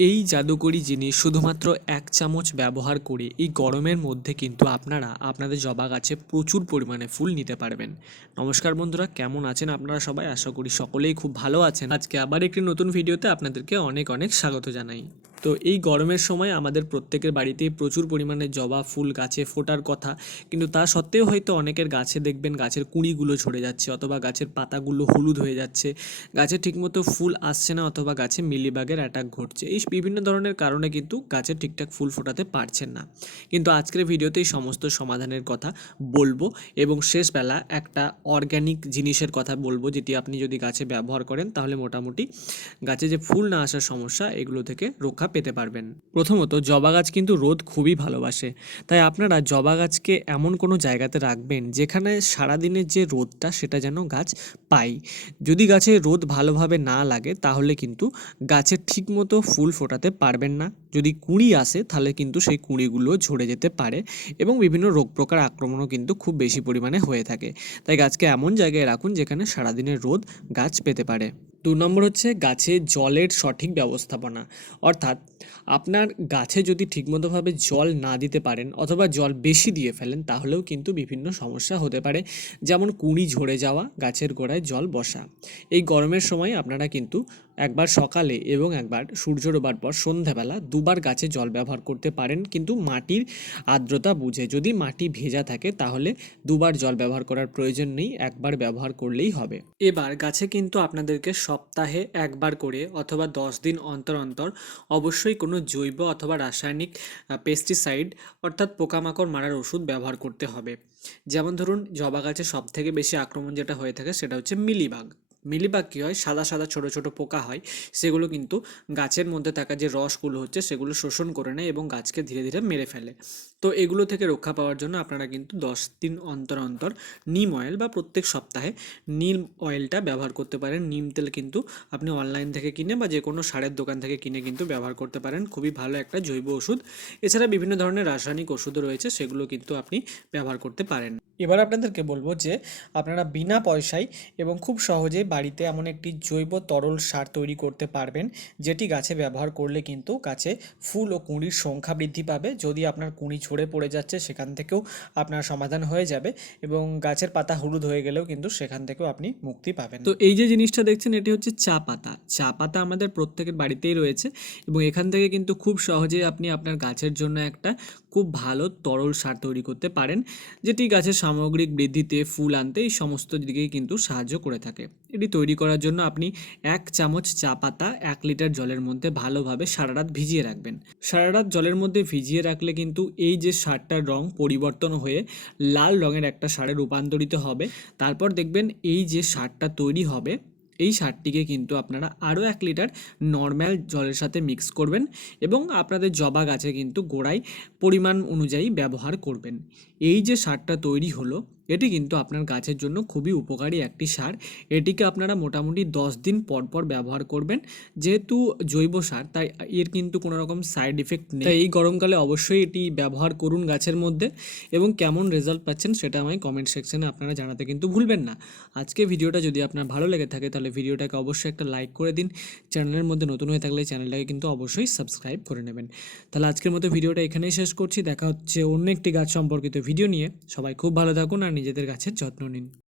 এই জাদুকরি জিনিস শুধুমাত্র ১ চামচ ব্যবহার করে এই গরমের মধ্যে কিন্তু আপনারা আপনাদের জবা গাছে প্রচুর পরিমাণে ফুল নিতে পারবেন। নমস্কার বন্ধুরা, কেমন আছেন আপনারা সবাই? আশা করি সকলেই খুব ভালো আছেন। আজকে আবার একটি নতুন ভিডিওতে আপনাদেরকে অনেক অনেক স্বাগত জানাই। তো এই গরমের সময় আমাদের প্রত্যেকের বাড়িতেই প্রচুর পরিমাণে জবা ফুল গাছে ফোটার কথা, কিন্তু তা সত্ত্বেও হয়তো অনেকের গাছে দেখবেন গাছের কুঁড়িগুলো ঝরে যাচ্ছে, অথবা গাছের পাতাগুলো হলুদ হয়ে যাচ্ছে, গাছে ঠিকমতো ফুল আসছে না, অথবা গাছে মিলিবাগের অ্যাটাক ঘটছে। এই বিভিন্ন ধরনের কারণে কিন্তু গাছে ঠিকঠাক ফুল ফোটাতে পারছেন না। কিন্তু আজকের ভিডিওতে এই সমস্ত সমাধানের কথা বলবো, এবং শেষবেলা একটা অর্গ্যানিক জিনিসের কথা বলবো, যেটি আপনি যদি গাছে ব্যবহার করেন তাহলে মোটামুটি গাছে যে ফুল না আসার সমস্যা এগুলো থেকে রক্ষা পেতে পারবেন। প্রথমত, জবা গাছ কিন্তু রোদ খুবই ভালোবাসে, তাই আপনারা জবা গাছকে এমন কোনো জায়গাতে রাখবেন যেখানে সারাদিনের যে রোদটা সেটা যেন গাছ পায়। যদি গাছে রোদ ভালোভাবে না লাগে তাহলে কিন্তু গাছে ঠিকমতো ফুল ফোটাতে পারবেন না। যদি কুঁড়ি আসে তাহলে কিন্তু সেই কুঁড়িগুলো ঝরে যেতে পারে, এবং বিভিন্ন রোগ প্রকার আক্রমণও কিন্তু খুব বেশি পরিমাণে হয়ে থাকে। তাই গাছকে এমন জায়গায় রাখুন যেখানে সারাদিনের রোদ গাছ পেতে পারে। ২ নম্বর হচ্ছে গাছে জলের সঠিক ব্যবস্থাপনা। অর্থাৎ আপনার গাছে যদি ঠিকমতোভাবে জল না দিতে পারেন, অথবা জল বেশি দিয়ে ফেলেন, তাহলেও কিন্তু বিভিন্ন সমস্যা হতে পারে। যেমন কুঁড়ি ঝরে যাওয়া, গাছের গোড়ায় জল বসা। এই গরমের সময় আপনারা কিন্তু একবার সকালে এবং একবার সূর্য ডোবার পর সন্ধ্যাবেলা দুবার গাছে জল ব্যবহার করতে পারেন, কিন্তু মাটির আর্দ্রতা বুঝে। যদি মাটি ভেজা থাকে তাহলে দুবার জল ব্যবহার করার প্রয়োজন নেই, একবার ব্যবহার করলেই হবে। এবার গাছে কিন্তু আপনাদেরকে সপ্তাহে একবার করে অথবা 10 দিন অন্তর অন্তর অবশ্যই কোনো জৈব অথবা রাসায়নিক পেস্টিসাইড, অর্থাৎ পোকামাকড় মারার ওষুধ ব্যবহার করতে হবে। যেমন ধরুন, জবা গাছে সবথেকে বেশি আক্রমণ যেটা হয়ে থাকে সেটা হচ্ছে মিলিবাগ। মিলিবাগ কী হয়, সাদা সাদা ছোটো ছোটো পোকা হয়, সেগুলো কিন্তু গাছের মধ্যে থাকা যে রসগুলো হচ্ছে সেগুলো শোষণ করে নেয় এবং গাছকে ধীরে ধীরে মেরে ফেলে। তো এগুলো থেকে রক্ষা পাওয়ার জন্য আপনারা কিন্তু 10 দিন অন্তর অন্তর নিম অয়েল বা প্রত্যেক সপ্তাহে নিম অয়েলটা ব্যবহার করতে পারেন। নিম তেল কিন্তু আপনি অনলাইন থেকে কিনে বা যে কোনো সারের দোকান থেকে কিনে কিন্তু ব্যবহার করতে পারেন। খুবই ভালো একটা জৈব ওষুধ। এছাড়া বিভিন্ন ধরনের রাসায়নিক ওষুধও রয়েছে, সেগুলো কিন্তু আপনি ব্যবহার করতে পারেন। এবার আপনাদেরকে বলবো যে আপনারা বিনা পয়সায় এবং খুব সহজে বাড়িতে এমন একটি জৈব তরল সার তৈরি করতে পারবেন, যেটি গাছে ব্যবহার করলে কিন্তু গাছে ফুল ও কুঁড়ির সংখ্যা বৃদ্ধি পাবে। যদি আপনার কুঁড়ি ঝরে পড়ে যাচ্ছে সেখান থেকেও আপনার সমাধান হয়ে যাবে, এবং গাছের পাতা হলুদ হয়ে গেলেও কিন্তু সেখান থেকেও আপনি মুক্তি পাবেন। তো এই যে জিনিসটা দেখছেন, এটি হচ্ছে চা পাতা। চা পাতা আমাদের প্রত্যেকের বাড়িতেই রয়েছে, এবং এখান থেকে কিন্তু খুব সহজেই আপনি আপনার গাছের জন্য একটা খুব ভালো তরল সার তৈরি করতে পারেন, যেটি গাছের সামগ্রিক বৃদ্ধিতে, ফুল আনতে, এই সমস্ত দিকেই কিন্তু সাহায্য করে থাকে। এটি তৈরি করার জন্য আপনি ১ চামচ চা পাতা ১ লিটার জলের মধ্যে ভালোভাবে সারা রাত ভিজিয়ে রাখবেন। সারা রাত জলের মধ্যে ভিজিয়ে রাখলে কিন্তু এই যে সারটার রং পরিবর্তন হয়ে লাল রঙের একটা সারে রূপান্তরিত হবে। তারপর দেখবেন এই যে সারটা তৈরি হবে, এই সারটিকে কিন্তু আপনারা আরও ১ লিটার নর্ম্যাল জলের সাথে মিক্স করবেন, এবং আপনাদের জবা গাছে কিন্তু গোড়ায় পরিমাণ অনুযায়ী ব্যবহার করবেন। এই যে সারটা তৈরি হলো, এটি কিন্তু আপনার গাছের জন্য খুবই উপকারী একটি সার। এটিকে আপনারা মোটামুটি 10 দিন পর পর ব্যবহার করবেন। যেহেতু জৈব সার, তাই এর কিন্তু কোনো রকম সাইড ইফেক্ট নেই। তাই এই গরমকালে অবশ্যই এটি ব্যবহার করুন গাছের মধ্যে, এবং কেমন রেজাল্ট পাচ্ছেন সেটা আমায় কমেন্ট সেকশনে আপনারা জানাতে কিন্তু ভুলবেন না। আজকে ভিডিওটা যদি আপনার ভালো লেগে থাকে তাহলে ভিডিওটাকে অবশ্যই একটা লাইক করে দিন। চ্যানেলের মধ্যে নতুন হয়ে থাকলে চ্যানেলটাকে কিন্তু অবশ্যই সাবস্ক্রাইব করে নেবেন। তাহলে আজকের মতো ভিডিওটা এখানেই শেষ করছি। দেখা হচ্ছে অন্য একটি গাছ সম্পর্কিত ভিডিও নিয়ে। সবাই খুব ভালো থাকুন আর নিজেদের গাছের যত্ন নিন।